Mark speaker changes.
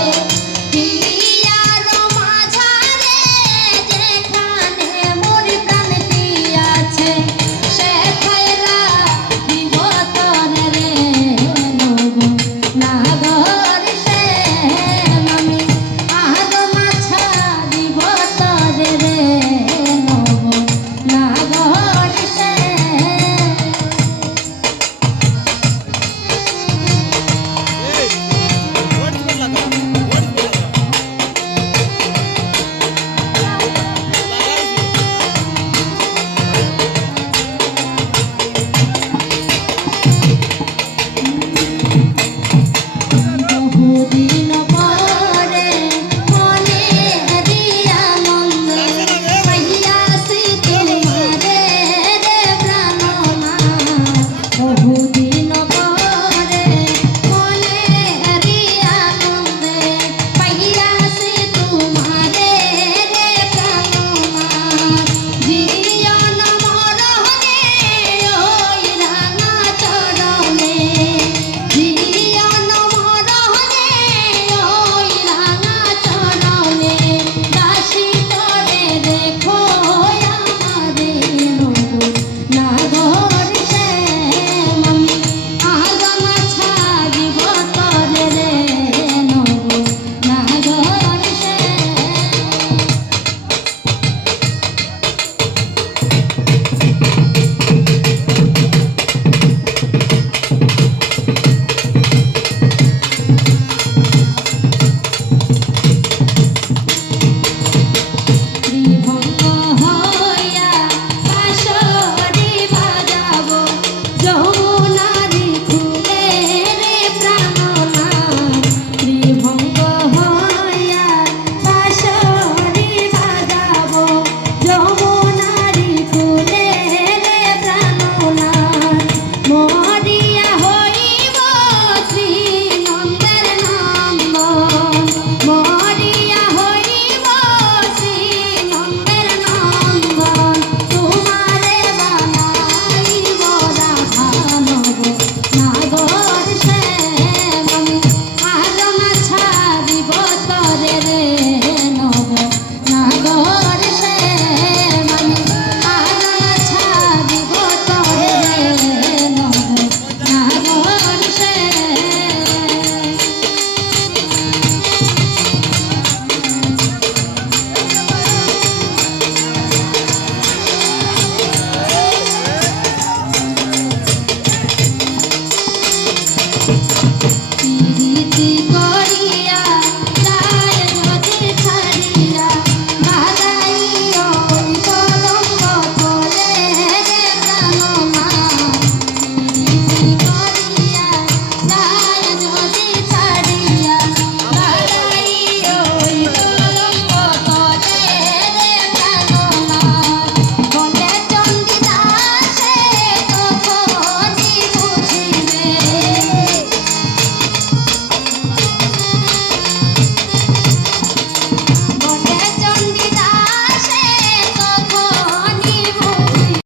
Speaker 1: Oh.